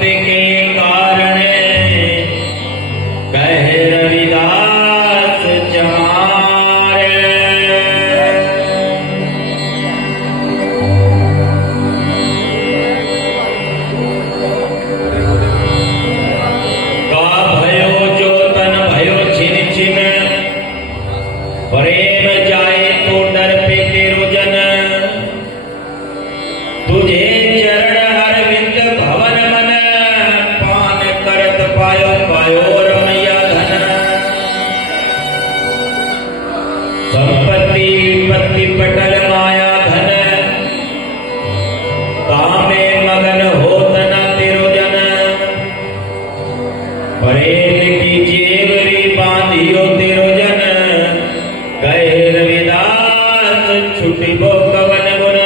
भक्ति के कारण कहे रविदास चमारे। का भयो जो तन भयो छिन छिन, प्रेम जाए तो डर पे तेरो जन। तुझे चरण अरविंद भवन मन, पान करत पायो पायो रमैया धन। संपत्ति विपत्ति पटल माया धन, कामे मगन होत न तेरो जन। प्रेम की जेवरी बांधियो तेरो जन, कहे रविदास छुटी बो कवन गुन।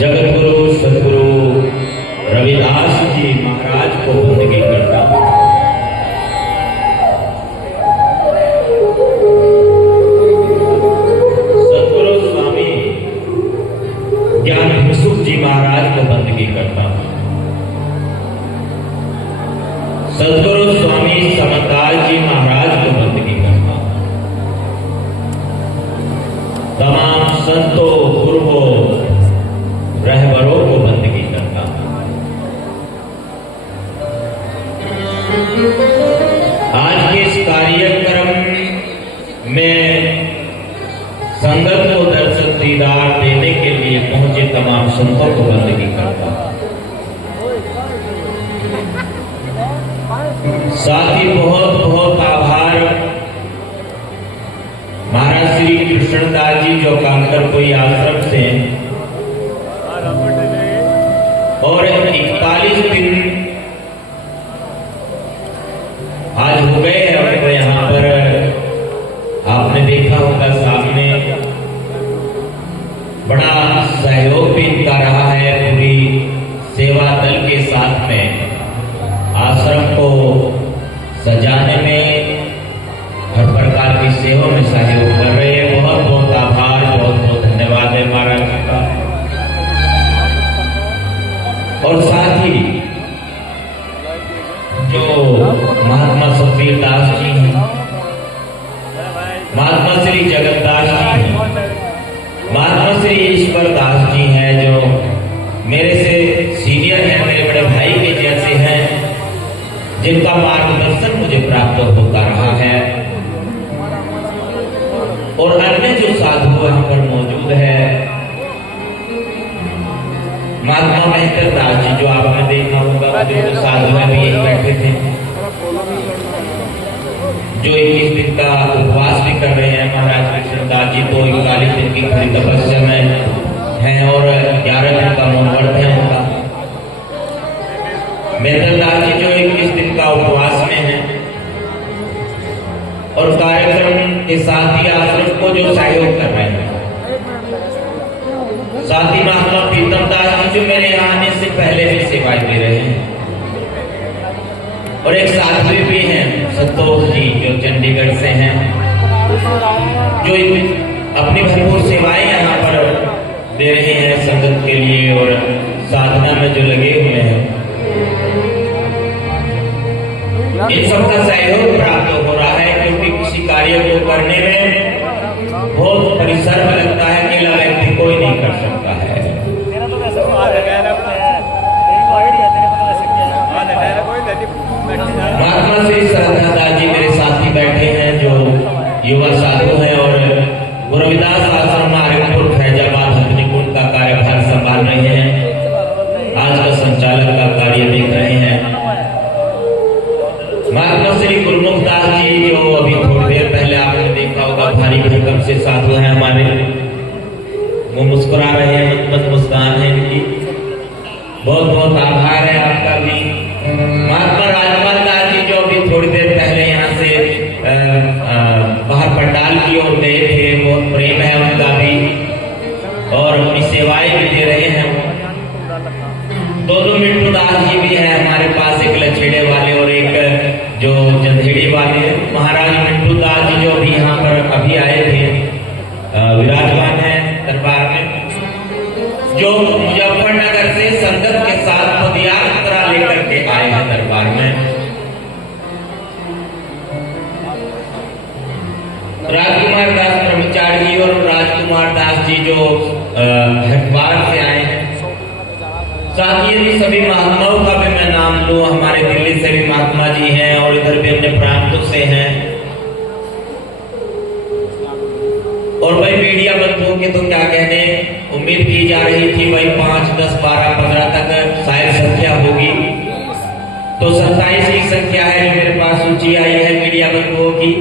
जगतगुरु सदगुरु रविदास जी महाराज को बंदगी करता हूं। सदगुरु स्वामी ज्ञान भिक्षुक जी महाराज को बंदगी करता हूं। सदगुरु स्वामी समताल जी महाराज को बंदगी करता हूं। तमाम संतों गुरुओं रहबरों को बंदगी करता हूं। आज के इस कार्यक्रम में संगत को दर्शन दीदार देने के लिए पहुंचे तमाम संतों को बंदगी करता हूं। साथ ही बहुत बहुत आभार महाराज श्री कृष्णदास जी जो कांकर कोई आश्रम से और 41 दिन आज हो गए हैं हमको यहाँ पर। आपने देखा होगा सामने बड़ा सहयोग भी इनका रहा है। पूरी सेवा दल के साथ में आश्रम को सजाने में हर प्रकार की सेवा में सहयोग कर रहे हैं। बहुत बहुत आभार, बहुत बहुत धन्यवाद है महाराज जी का। और साथ ही जो महात्मा सतबीर दास जी हैं, महात्मा श्री जगतदास जी हैं, महात्मा श्री ईश्वर दास जी हैं, जो मेरे से सीनियर हैं, मेरे बड़े भाई के जैसे हैं, जिनका मार्गदर्शन मुझे प्राप्त होता रहा है। और अन्य जो साधु यहाँ पर मौजूद है, महात्मा महेंद्र दास जी जो आपने देखा होगा, जो साधु में भी यही बैठे थे, जो 21 दिन का उपवास भी कर रहे हैं। महाराज कृष्णदास जी तो 41 दिन की खड़ी तपस्या में हैं और 11 दिन का मौन व्रत है उनका। महेंद्र दास जी जो 21 दिन का उपवास में हैं और कार्यक्रम के साथ ही आश्रम को जो सहयोग कर रहे हैं। साथ ही महात्मा प्रीतम दास जी जो मेरे यहाँ आने से पहले भी सेवाएं दे रहे हैं। और एक साथी भी हैं संतोष जी जो चंडीगढ़ से हैं, जो अपनी भरपूर सेवाएं यहाँ पर दे रहे हैं संगत के लिए और साधना में जो लगे हुए हैं। इन सबका सहयोग प्राप्त हो रहा है, क्योंकि किसी कार्य को करने में बहुत परिश्रम लगता है। अकेला व्यक्ति कोई नहीं कर सकता है। महात्मा श्री श्रद्धादास जी मेरे साथी बैठे हैं, जो युवा साधु हैं और रविदास आश्रम नारायणपुर फैजाबाद हथनीकुंड का कार्यभार संभाल रहे हैं। आज का संचालक का कार्य देख रहे हैं। महात्मा श्री गुरुमुख दास जी जो अभी थोड़ी देर पहले आपने देखा होगा, भारी भरकम से साधु हैं हमारे, वो मुस्कुरा रहे हैं, मत मुस्कान है इनकी। बहुत बहुत आभार है आपका भी। महात्मा राजपाल दास जी जो अभी थोड़ी देर पहले यहाँ से बाहर पंडाल की ओर गए थे, बहुत प्रेम है उनका भी और अपनी सेवाएं भी दे रहे हैं। दोनों मिंटू दास जी भी है हमारे पास, एक लछेड़े वाले और एक जो जंधेड़ी वाले। महाराज मिंटू दास जी जो अभी यहाँ पर अभी आए थे, विराजमान है दरबार में, जो राजकुमार दास ब्रह्मचारी जी और राजकुमार दास जी जो हरिद्वार से आए हैं। साथ ही यदि सभी महात्माओं का भी मैं नाम लूं, हमारे दिल्ली से भी महात्मा जी हैं और इधर भी अपने प्रांतों से हैं। और भाई मीडिया बंधुओं के तो क्या कहने, उम्मीद की जा रही थी भाई 5, 10, 12, 15 तक शायद संख्या होगी। तो 27 की संख्या है जो मेरे पास सूची आई है मीडिया बंधुओं की।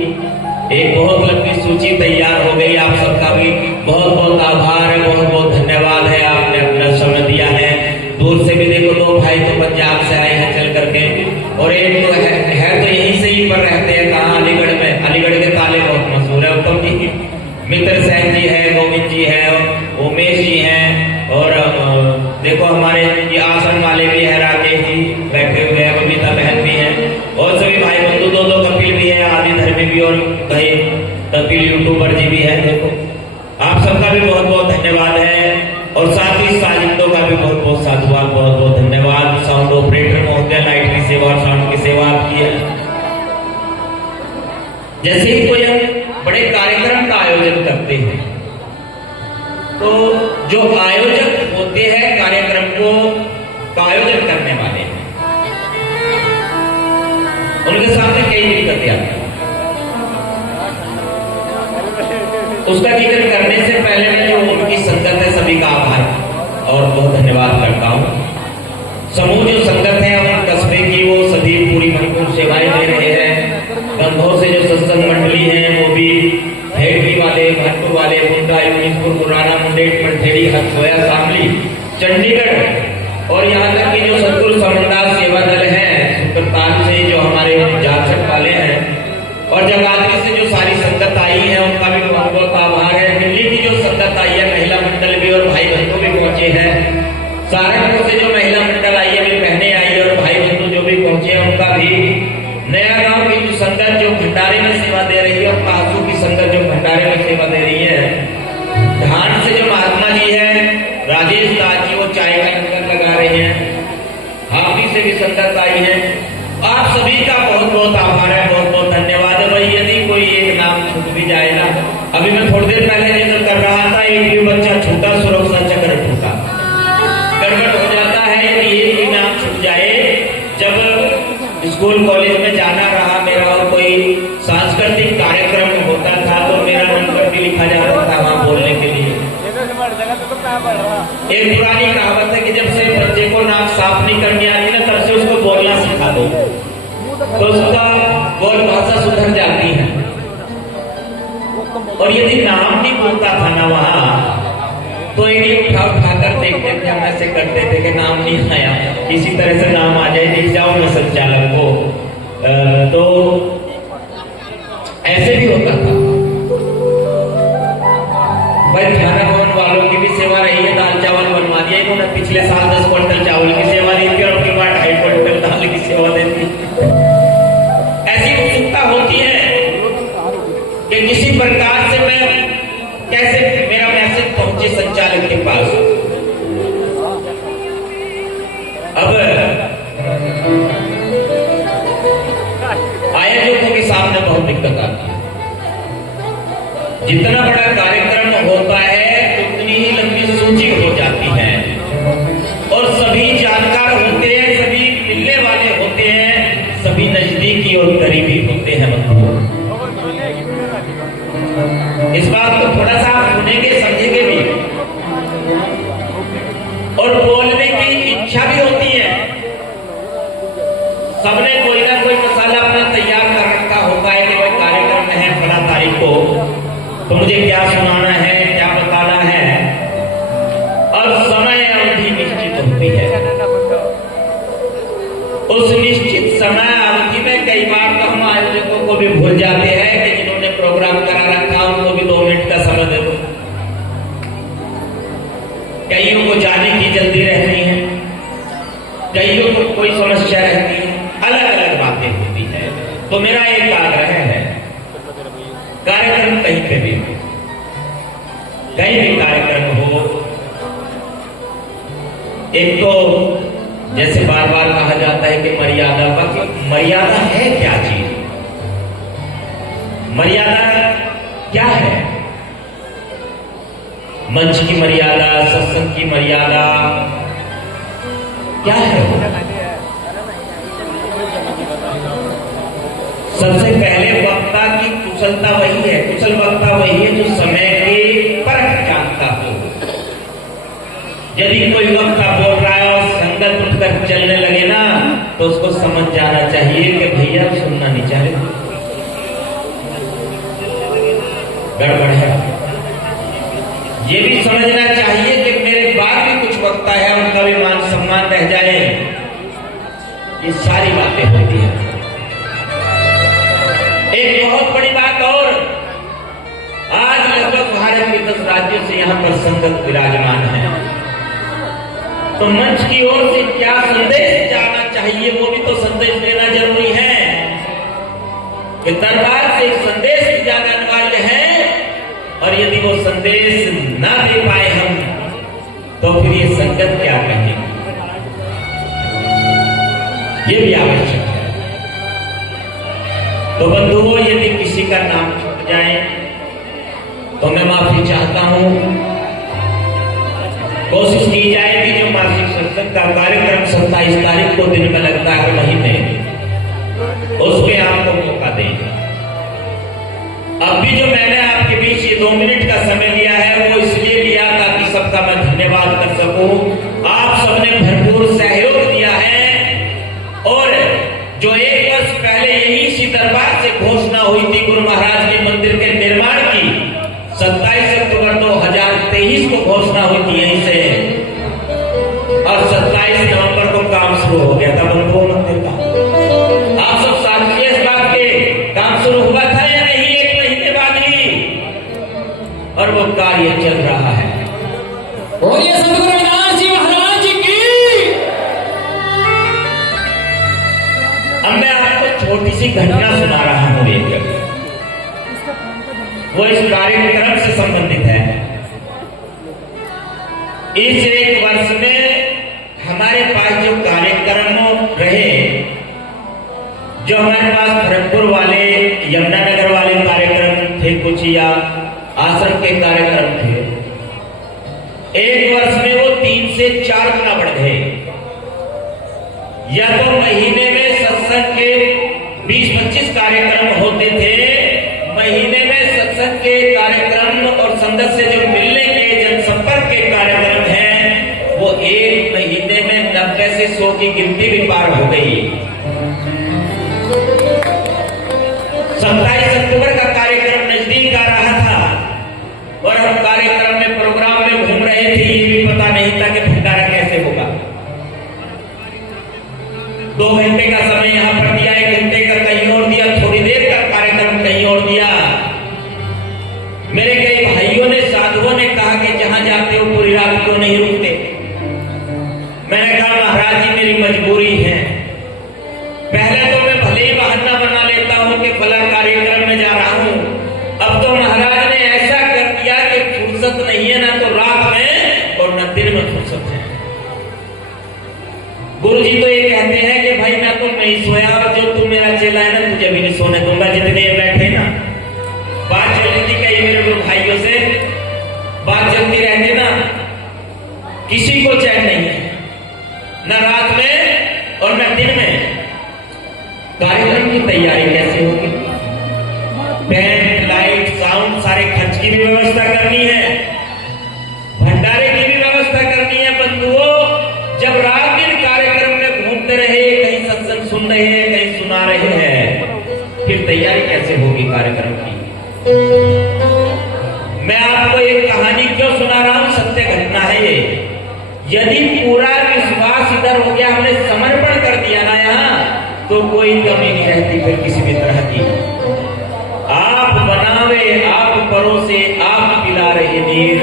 एक बहुत लंबी सूची तैयार हो गई। आप सबका भी बहुत बहुत आभार है, बहुत बहुत धन्यवाद है, आपने अपना समय दिया है। दूर से भी देखो, 2 भाई तो पंजाब से आए हैं चल करके, और एक तो है तो यहीं से ही पर रहते हैं, कहाँ, अलीगढ़ में। अलीगढ़ के ताले बहुत मशहूर है। उत्तम जी, मित्र सेन जी है, गोविंद जी है, उमेश जी हैं, और देखो हमारे ये आसन वाले भी है, राकेश जी बैठे हुए हैं, बबीता बहन भी है, और सभी भाई बंधु, 2 कपिल भी है, आदि धर्मी भी, और भाई कपिल यूट्यूबर जी भी है। देखो आप सबका भी बहुत बहुत धन्यवाद है, और साथ ही साजिंदों का भी बहुत बहुत साधुवाद, बहुत बहुत धन्यवाद। साउंड ऑपरेटर महोदय, लाइट की सेवा और साउंड की सेवा आपकी है। जैसे ही कोई हम बड़े कार्यक्रम का आयोजन करते हैं, तो जो आयोजक होते हैं कार्यक्रम का आयोजन करने वाले, उनके सामने कई दिक्कतें आती हैं। उसका जिक्र करने से पहले मैं जो उनकी संगत है सभी का आभार और बहुत धन्यवाद करता हूँ। समूह जो संगत है उन कस्बे की, वो सभी पूरी भरपूर सेवाएं दे रहे हैं। गंभौर से जो सत्संग मंडली है वो भी हेडवी वाले, भरतपुर वाले, मुंडा, यूनिसपुर, मुराना, मुंडेट, मंठेड़ी, हथोया, शामली, चंडीगढ़, और यहाँ तक कि जो सतगुरु समरदास सेवा दल है सुकरताल से जो हमारे जाचक वाले हैं, और जगाधरी से जो सारी संगत आई है उनका भी बहुत बहुत आभार है। दिल्ली की जो संगत आई है, महिला मंडल भी और भाई बंधु भी पहुंचे हैं। सहारनपुर से जो महिला मंडल आई है, बहनें आई है, और भाई बंधु जो भी पहुंचे हैं उनका भी। नया गांव की जो संगत जो भंडारे में सेवा दे रही है, और कासू की संगत जो भंडारे में सेवा दे रही है। धान से जो महात्मा जी है राजेश दास जी, वो चाय का लंगर लगा रहे हैं। हाथी से भी संगत आई है। आप सभी का बहुत बहुत आभार है, बहुत बहुत धन्यवाद है। भाई यदि कोई एक नाम छूट भी जाए ना, अभी मैं थोड़ी देर पहले जिक्र कर रहा था, एक भी बच्चा छूटा, सुरक्षा चक्र टूटा, गड़बड़ हो जाता है। यदि एक भी नाम छूट जाए, जब स्कूल कॉलेज में जाना रहा मेरा और कोई सांस्कृतिक कार्यक्रम होता था, तो मेरा नंबर भी लिखा जाता था वहां बोलने के लिए। एक पुरानी कहावत है कि जब से बच्चे को नाक साफ नहीं करनी आती ना, तब से उसको बोलना सिखा दो, तो उसका बोल भाषा सुधर जाती है। और यदि नाम नहीं बोलता था ना वहां, तो एक उठा उठाकर देखते थे, हम ऐसे करते थे कि नाम नहीं आया, किसी तरह से नाम आ जाए, दिख जाओ मैं संचालक को। तो ऐसे भी होता था। भाई थाना भवन वालों की भी सेवा रही है, दाल चावल बनवा दिया इन्होंने। पिछले साल 10 क्विंटल चावल की सेवा दी थी, और अपनी बार 2.5 क्विंटल दाल की सेवा देती। ऐसी उत्सुकता होती है कि किसी प्रकार से मैं कैसे मेरा मैसेज पहुंचे संचालक के पास। अब आयोजकों के सामने बहुत दिक्कत आती है। जितना बड़ा कार्यक्रम होता है उतनी ही लंबी सूची हो जाती है, और सभी जानकार होते हैं, सभी मिलने वाले होते हैं, सभी नजदीकी और करीबी होते हैं। इस बात को थोड़ा सा आप सुनेंगे, समझेंगे भी, और बोलने की इच्छा भी होती है। सबने कोई ना कोई मसाला अपना तैयार कर रखा होता है कि भाई कार्यक्रम है फला तारीख को, तो मुझे क्या सुनाना है, क्या बताना है, और समय अवधि निश्चित होती है। उस निश्चित समय अवधि में कई बार तो हम आयोजकों को भी भूल जाते हैं कि जिन्होंने प्रोग्राम करा रखा उनको भी 2 मिनट का समय दे दो। कईयों को जाने की जल्दी रहती है, कईयों को कोई समस्या रहती है, अलग अलग बातें होती है। तो मेरा एक आग्रह है, कार्यक्रम कहीं पे भी हो, कहीं भी कार्यक्रम हो, एक तो जैसे बार बार कहा जाता है कि मर्यादा का, मर्यादा है क्या चीज? मर्यादा क्या है? मंच की मर्यादा, सत्संग की मर्यादा क्या है? सबसे पहले वक्ता की कुशलता वही है, कुशल वक्ता वही है जो समय के परख जानता हो। यदि कोई वक्ता बोल रहा है और संगत उठकर चलने लगे ना, तो उसको समझ जाना चाहिए कि भैया सुनना नहीं चाह रहे, गड़बड़ है। ये भी समझना चाहिए कि मेरे बाद भी कुछ वक्ता है, उनका भी मान सम्मान रह जाए। ये सारी बातें होती हैं। एक बहुत बड़ी बात और, आज लगभग भारत के 10 राज्यों से यहां पर संगत विराजमान है, तो मंच की ओर से क्या संदेश जाना चाहिए, वो भी तो संदेश देना जरूरी है कि दरबार से एक संदेश भी जाना अनिवार्य है। और यदि वो संदेश ना दे पाए हम, तो फिर ये संगत क्या कहेंगे, ये भी आवश्यक है। तो बंधुओं, यदि किसी का नाम छूट जाए तो मैं माफी चाहता हूं। कोशिश की जाए कि जो मासिक सत्संग का कार्यक्रम 27 तारीख को दिन में लगता है महीने, उसमें आपको मौका दें। अब भी जो मैंने आपके बीच ये 2 मिनट का समय लिया है, वो इसलिए लिया ताकि सबका मैं धन्यवाद कर सकूं। आप सबने भरपूर सहयोग दिया है, और जो 1 वर्ष पहले यही इसी दरबार से घोषणा हुई थी गुरु महाराज के मंदिर के निर्माण की, 27 अक्टूबर 2023 को घोषणा हुई थी यहीं से, और 27 नवंबर को काम शुरू हो गया था बंधुओं मंदिर का। आप सब साक्षी इस बात के, काम शुरू हुआ था या नहीं 1 महीने बाद ही, और वो कार्य चल रहा है। और ये सदगुरु अविनाश जी महाराज की। अब मैं आपको छोटी सी घटना सुना रहा हूं, एक वो इस कार्यक्रम से संबंधित है। इस 1 वर्ष में हमारे पास जो कार्यक्रम रहे, जो हमारे पास भरतपुर वाले, यमुनानगर वाले कार्यक्रम थे कुछ, या आश्रम के कार्यक्रम थे, 1 वर्ष में वो 3 से 4 गुना बढ़ गए। या तो महीने में सत्संग के 20-25 कार्यक्रम होते थे, महीने में सत्संग के कार्यक्रम और संगत से जो मिलने के जनसंपर्क के कार्यक्रम हैं, वो 1 महीने में 90 से 100 की गिनती भी पार हो गई। 27 अक्टूबर का कार्यक्रम नजदीक आ रहा था, और हम कार्यक्रम में, प्रोग्राम में घूम रहे थे, ये भी पता नहीं था कि भंडारा कैसे होगा। 2 घंटे का समय यहां पर दिया, 1 घंटे का कहीं और दिया, थोड़ी देर का कार्यक्रम कहीं और दिया। मेरे कई भाइयों ने, साधुओं ने कहा कि जहां जाते हो पूरी रात क्यों नहीं रुकते। मैंने कहा महाराज जी मेरी मजबूरी है। पहले तो मैं भले ही बहाना बना लेता हूं कि फला कार्यक्रम में जा रहा हूं, अब तो महाराज ने ऐसा कर दिया कि फुर्सत नहीं है, ना तो रात में और न दिन में फुर्सत है। गुरु जी तो ये कहते हैं कि भाई मैं तो नहीं सोया, और जो तुम मेरा चेला है ना, तुझे भी नहीं सोने दूंगा जितने बैठे ना। बात चल रही थी कई मेरे गुरु भाइयों से, बात चलती रहती ना, किसी को चैन नहीं है, न रात में और न दिन में। कार्यक्रम की तैयारी कैसे होगी? टेंट, लाइट, साउंड, सारे खर्च की भी व्यवस्था करनी है, भंडारे की भी व्यवस्था करनी है। बंधुओं, जब रात दिन कार्यक्रम में घूमते रहे, कहीं सत्संग सुन रहे हैं, कहीं सुना रहे हैं, फिर तैयारी कैसे होगी कार्यक्रम की? मैं आपको एक कहानी क्यों सुना रहा हूं, सत्य घटना है ये। यदि पूरा विश्वास इधर हो गया, हमने समर्पण कर दिया ना यहाँ, तो कोई कमी नहीं रहती फिर किसी भी तरह की। आप बनावे, आप परोसे, आप पिला रहे नीर,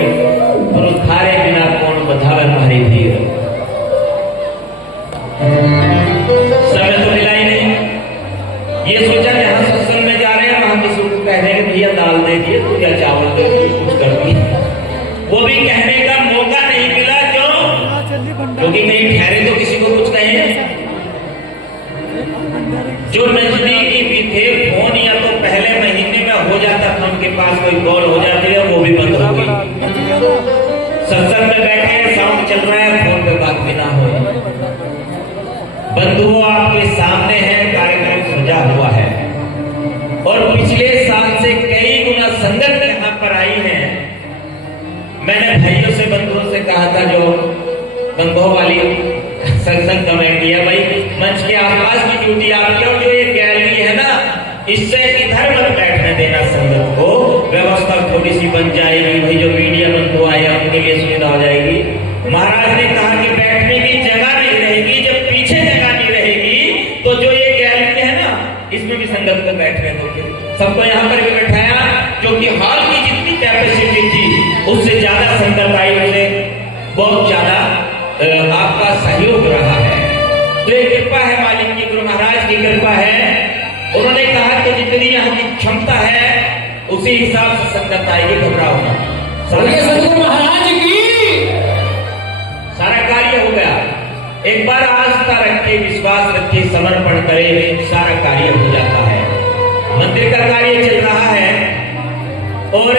और उधारे बिना कौन बधावे हमारी धीर। समय तो मिला ही नहीं। ये सोचा जहां सत्संग में जा रहे हैं वहां किसी को कहने के भैया दाल दे दिए तो या चावल दे दिए, कुछ कर दिए, वो भी कहने का मौका नहीं मिला। क्योंकि कहीं ठहरे तो किसी को कुछ कहें। जो नजदीकी भी थे, फोन या तो पहले महीने में हो जाता था उनके पास कोई कॉल हो जाती है वो भी बंद होगी। सत्संग में बैठे हैं, साउंड चल रहा है, फोन पे बात भी ना हो। बंधुओं आपके सामने है, कार्यक्रम सजा हुआ है और पिछले साल से कई गुना संगत यहाँ पर आई है। मैंने भाइयों से बंधुओं से कहा था जो गंगोह वाली सत्संग कमेटी है, भाई मंच के आसपास की ड्यूटी आपकी और जो ये गैलरी है ना इससे इधर मत बैठने देना, संगत को व्यवस्था थोड़ी सी बन जाएगी, भाई जो मीडिया बंधु आए उनके लिए सुविधा हो जाएगी। महाराज ने कहा कि बैठने की जगह नहीं रहेगी, जब पीछे जगह नहीं रहेगी तो जो ये गैलरी है ना इसमें भी संगत को बैठने दोगे। सबको यहाँ पर भी बैठाया, क्योंकि हॉल की जितनी कैपेसिटी थी उससे ज्यादा संगत आई, उससे बहुत ज्यादा आपका सहयोग रहा है। तो ये कृपा है मालिक की, गुरु महाराज की कृपा है। उन्होंने कहा कि जितनी यहाँ की क्षमता है उसी हिसाब से संगत आएगी, घबराओ ना। सदगुरु महाराज की सारा कार्य हो गया। एक बार आस्था रखे, विश्वास रखे, समर्पण करे, सारा कार्य हो जाता है। मंदिर का कार्य चल रहा है और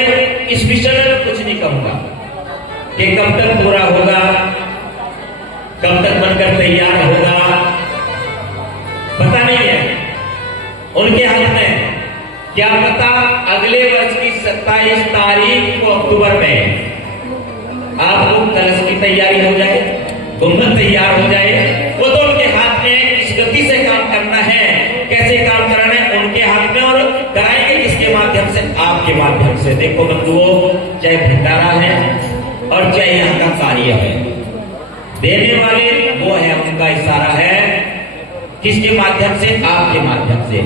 इस विषय में कुछ नहीं कहूंगा कि कब तक पूरा होगा, कब तक बनकर तैयार होगा, पता नहीं है, उनके हाथ में। क्या पता अगले वर्ष की 27 तारीख को अक्टूबर में आपको कलश की तैयारी हो जाए, गुंबद तैयार हो जाए, वो तो उनके हाथ में। किस गति से काम करना है, कैसे काम कराना है, उनके हाथ में। और कराएंगे किसके माध्यम से? आपके माध्यम से। देखो बंधुओं, चाहे भंडारा है और चाहे यहाँ का कार्य है, देने वाले वो है, उनका इशारा है। किसके माध्यम से? आपके माध्यम से।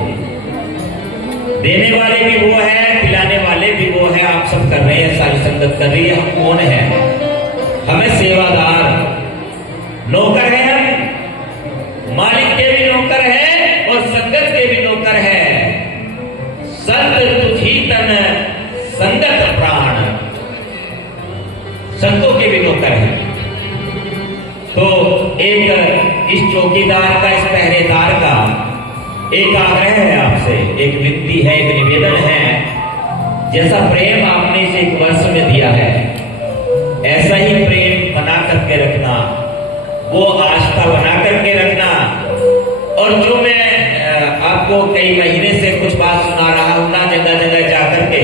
देने वाले भी वो है, पिलाने वाले भी वो है। आप सब कर रहे हैं, सारी संगत कर रही है। हम कौन है? हमें सेवादार, नौकर है हम, मालिक के भी नौकर है और संगत के भी नौकर है। संत तुझी तन संगत प्राण, संतों के भी नौकर है। तो एक इस चौकीदार का, इस पहरेदार का एक आग्रह है आपसे, एक विनती है, एक निवेदन है। जैसा प्रेम आपने इसे एक वर्ष में दिया है, ऐसा ही प्रेम बना करके रखना, वो आस्था बना करके रखना। और जो मैं आपको कई महीने से कुछ बात सुना रहा हूं ना, जगह जगह जाकर के,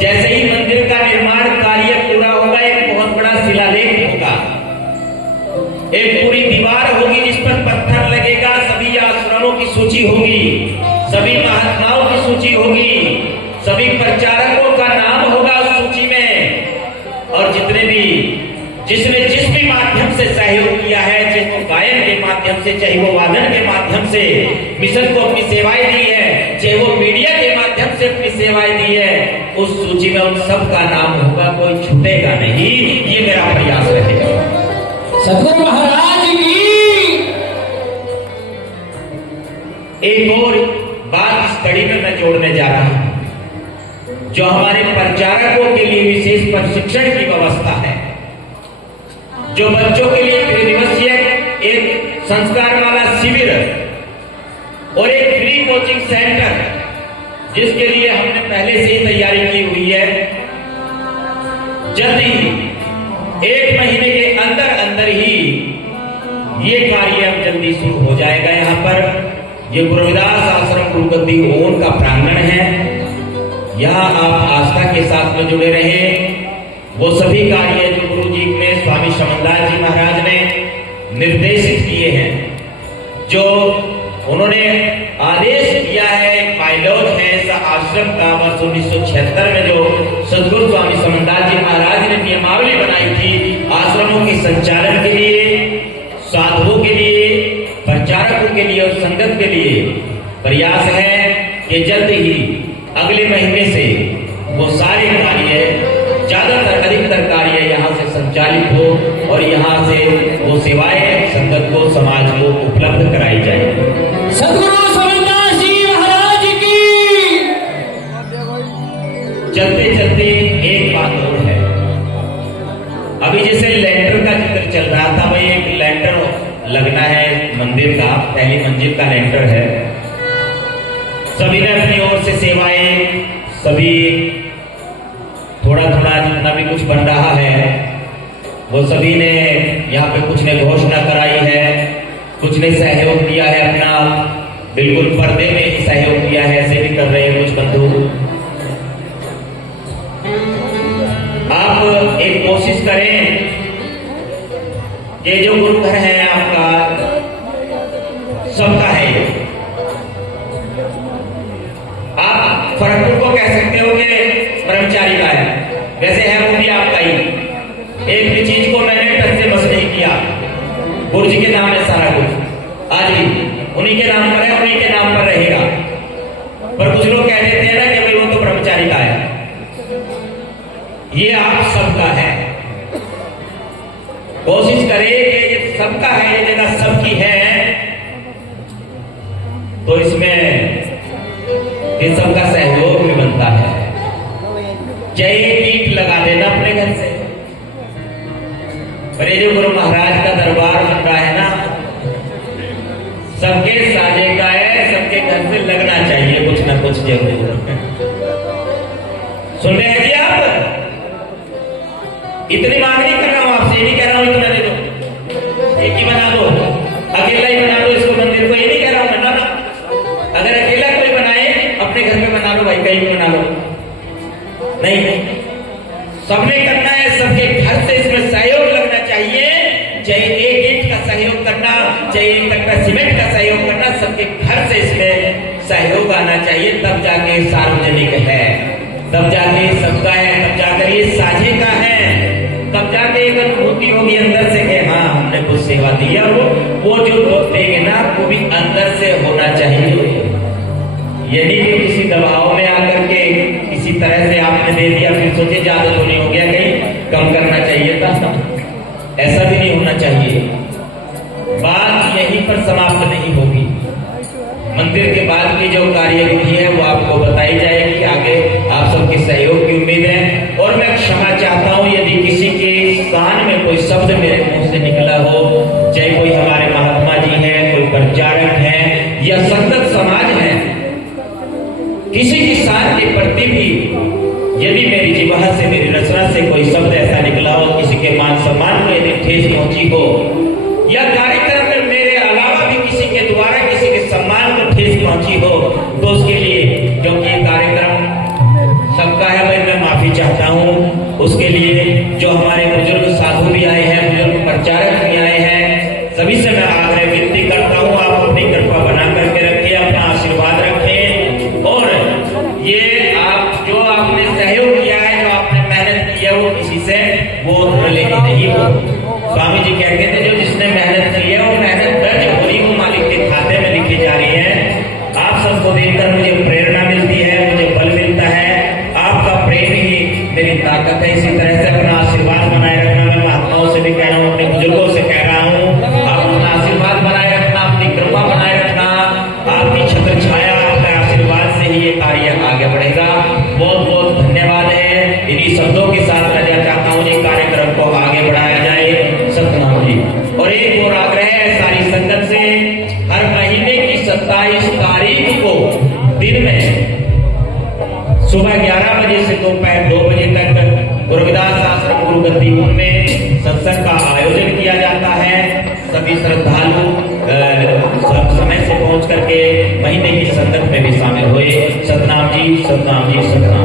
जैसे ही मंदिर का निर्माण कार्य पूरा होगा, एक बहुत बड़ा शिलालेख होगा, एक पूरी दीवार होगी जिस पर पत्थर लगेगा, सभी आश्रमों की सूची होगी, सभी महात्माओं की सूची होगी, सभी प्रचारकों का नाम होगा उस सूची में। और जितने भी, जिसने जिस भी माध्यम से सहयोग किया है, चाहे वो गायन के माध्यम से, चाहे वो वादन के माध्यम से मिशन को अपनी सेवाएं दी है, चाहे वो मीडिया के माध्यम से अपनी सेवाएं दी है, उस सूची में उन सबका नाम होगा, कोई छूटेगा नहीं। ये मेरा प्रयास रहेगा। सदगुरु महाराज की एक और बात इस कड़ी में मैं जोड़ने जा रहा हूं, जो हमारे प्रचारकों के लिए विशेष प्रशिक्षण की व्यवस्था है, जो बच्चों के लिए त्रिदिवसीय एक संस्कार वाला शिविर और एक फ्री कोचिंग सेंटर, जिसके लिए हमने पहले से ही तैयारी की हुई है। जल्द ही 1 महीने के अंदर अंदर ही ये कार्य अब जल्दी शुरू हो जाएगा। यहाँ पर ये गुरु रविदास आश्रम गुरुगद्दी ओन का प्रांगण है। यहाँ आप आस्था के साथ में जुड़े रहे। वो सभी कार्य जो गुरु जी ने, स्वामी समंदास जी महाराज ने निर्देशित किए हैं, जो उन्होंने आदेश दिया है, पायलट है इस आश्रम का। वर्ष 1976 में जो सदगुरु स्वामी समंदास जी महाराज ने नियमावली बनाई थी आश्रमों के संचालन के लिए, साधुओं के लिए, प्रचारकों के लिए और संगत के लिए, प्रयास है कि जल्द ही अगले महीने से वो सारे कार्य, ज्यादातर अधिकतर कार्य यहाँ से संचालित हो और यहाँ से वो सेवाएं संगत को, समाज को उपलब्ध कराई जाए। सदगुरु समंदास जी महाराज की। चलते चलते एक बात और है, अभी जैसे लेंटर का जिक्र चल रहा था, भाई एक लेंटर लगना है मंदिर का, पहली मंजिल का लेंटर है। सभी ने अपनी ओर से सेवाएं, सभी थोड़ा थोड़ा जितना भी कुछ बन रहा है वो सभी ने यहाँ पे कुछ ने घोषणा कराई है, कुछ ने सहयोग दिया है अपना, बिल्कुल पर्दे में ही सहयोग दिया है, ऐसे भी कर रहे हैं कुछ बंधु। आप एक कोशिश करें कि जो गुरु घर है आपका सबका है, आप फरक को कह सकते हो कि कर्मचारी का है, वैसे है वो भी आपका ही। एक भी चीज को मैंने टच से बस नहीं किया, गुरु जी के नाम है सारा कुछ, आज भी उन्हीं के नाम पर है, उन्हीं के नाम पर रहेगा। पर कुछ लोग कह देते हैं ना कि भाई वो तो ब्रह्मचारी का है, ये आप सबका है। कोशिश करें कि ये सबका है, ये जगह सबकी है, तो इसमें ये सबका सहयोग भी बनता है। जय ईट लगा देना अपने घर से। पर ये जो गुरु महाराज का दरबार बन रहा है ना, सबके साझे का है, सबके घर से लगना चाहिए कुछ ना कुछ जरूर। सुन रहे हैं जी आप? इतनी मांग नहीं कर रहा हूं आपसे, ये नहीं कह रहा हूं इतना दे दो, एक ही बना दो, अकेला ही बना दो इसको मंदिर को, ये नहीं कह रहा हूं ना। अगर अकेला कोई बनाए अपने घर में बना लो भाई, कहीं भी बना लो, नहीं, सबने करना है, सबके घर से इसमें सहयोग लगना चाहिए। चाहे एक ईंट का सहयोग करना, चाहे एक कट्टा सीमेंट का सहयोग करना, सबके घर से इसमें सहयोग आना चाहिए, तब जाके सार्वजनिक है, तब जाके सबका है, तब जाकर ये साझे का है, तब जाके एक अनुभूति होगी अंदर से कि हाँ हमने कुछ सेवा दी है। वो जो लोग देंगे ना वो भी अंदर से होना चाहिए, यदि कि किसी दबाव में आकर के किसी तरह से आपने दे दिया फिर सोचे ज्यादा तो नहीं हो गया, कहीं कम करना चाहिए था, ऐसा भी नहीं होना चाहिए। बात यहीं पर समाप्त नहीं होगी, मंदिर के बाद की जो कार्यविधि है वो आपको बताई जाएगी, आगे आप सबके सहयोग की उम्मीद है। और मैं क्षमा चाहता हूं यदि किसी के कान में कोई शब्द मेरे मुंह से निकला हो, चाहे कोई हमारे महात्मा जी हैं, कोई प्रचारक हैं या संगत समाज है, किसी की शान के प्रति भी यदि मेरी जिह्वा से, मेरी रचना से कोई शब्द ऐसा निकला हो, किसी के मान सम्मान को यदि ठेस पहुंची हो, या कार्यक्रम में मेरे अलावा भी किसी के द्वारा किसी के सम्मान को ठेस पहुंची हो, तो उसके लिए, क्योंकि ये कार्यक्रम सबका है, मैं माफी चाहता हूं। उसके लिए जो हमारे बुजुर्ग साधु भी आए हैं, बुजुर्ग प्रचारक भी आए हैं, सभी से मैं आग्रह विनती करता हूं, आप अपनी कृपा बना करके रखें, अपना आशीर्वाद रखें, और ये आप जो आपने सहयोग किया है, जो आपने मेहनत की है, वो किसी से वो लेनी नहीं हो। स्वामी जी कहते थे जो जिसने मेहनत की है वो मेहनत दर्ज हो रही, वो मालिक के खाते में लिखी जा रही है। आप सबको देखकर मुझे प्रेरणा मिलती है, मुझे बल मिलता है, आपका प्रेम ही मेरी ताकत है। इसी तरह से अपना आशीर्वाद बनाए रखना, मैं महात्माओं से भी कह रहा हूँ, अपने बुजुर्गों से कह रहा हूँ, आप अपना आशीर्वाद बनाए रखना, अपनी कृपा बनाए रखना, आपकी छत्र छाया, आपका आशीर्वाद से ही ये कार्य आगे बढ़ेगा। बहुत बहुत धन्यवाद है। इन्हीं शब्दों के साथ मैं चाहता हूँ ये कार्यक्रम को आगे बढ़ाया जाए। सतनाम जी। और एक और आग्रह है सारी संगत से, हर महीने की 27 तारीख को दिन में सुबह 11 बजे से दोपहर 2 बजे तक गुरुविदास आश्रम गुरुगद्दी में सत्संग का आयोजन किया जाता है। सभी श्रद्धालु समय से पहुंच करके महीने की संगत में भी शामिल हुए। सतनाम जी, सतनाम जी, सतनाम।